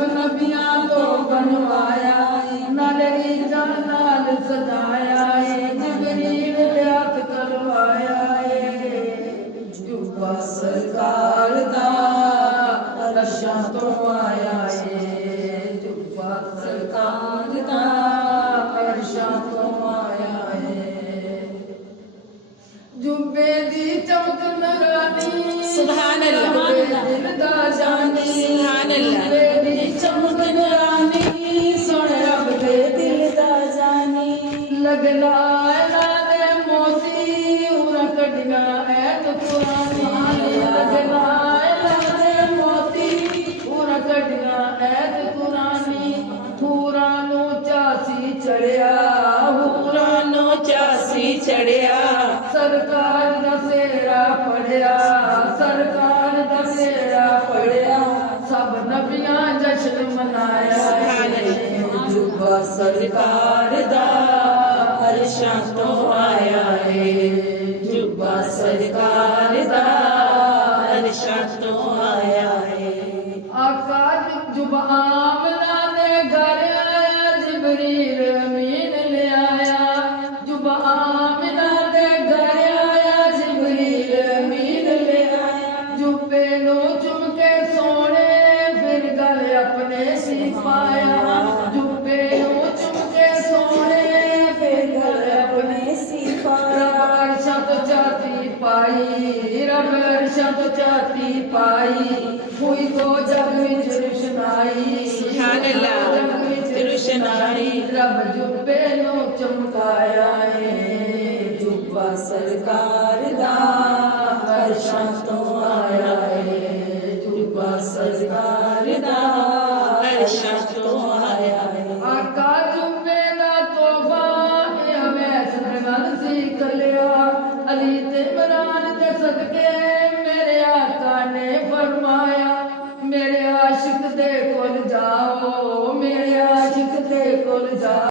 सब नबियां तो बनवाया नालरी नाल सजाया जिबरील हयात करवाया जुब्बा सरकार दा अरशां तो आया जुब्बा सरकार दा अरशां तो आया जुब्बे दी चमक नरानी सुभान अल्लाह दिल दा जानी सुभान अल्लाह जुब्बे दी चमक नरानी सुन रब दे दिल दा जानी लगना दे मोती उरा कढ़ना ऐत पुरानी लगना दे मोती उरा कढ़ना ऐत पुरानी पूरा नो चासी चढ़िया पूरा नो चासी चढ़िया सरकार दा सेरा पढ़िया सरकार दा सेरा पढ़िया सब नबियां जश्न मनाया जुब्बा सरकार दा अरशां तो आया जुब्बा सरकार दा अरशां तो आया आका जुब्बा आमना दे घर आया जिबरील अमीन ले आया जुब्बा आमना दे घर आया जिबरील अमीन ले आया जुब्बे नो चुम के सोने फिर गल अपने सी पाया जुब्बे नो चुम के सोने फिर गल अपने सी पाया अरशां तो चाती पाई रब अरशां तो चाती पाई हुई तो जग विच रुशनाई सुभान अल्लाह रुशनाई रब जुब्बे नो चमकाया जुब्बा सरकार दा अरशां तो आया जुब्बा सरकार दा अरशां तो आया आका जुब्बे दा तोहफा हमें सदगल सी कलिया अली ते इमरान दे सदके मेरे आका ने फरमाया मेरे आशिक दे कोल जाओ मेरे आशिक दे कोल जाओ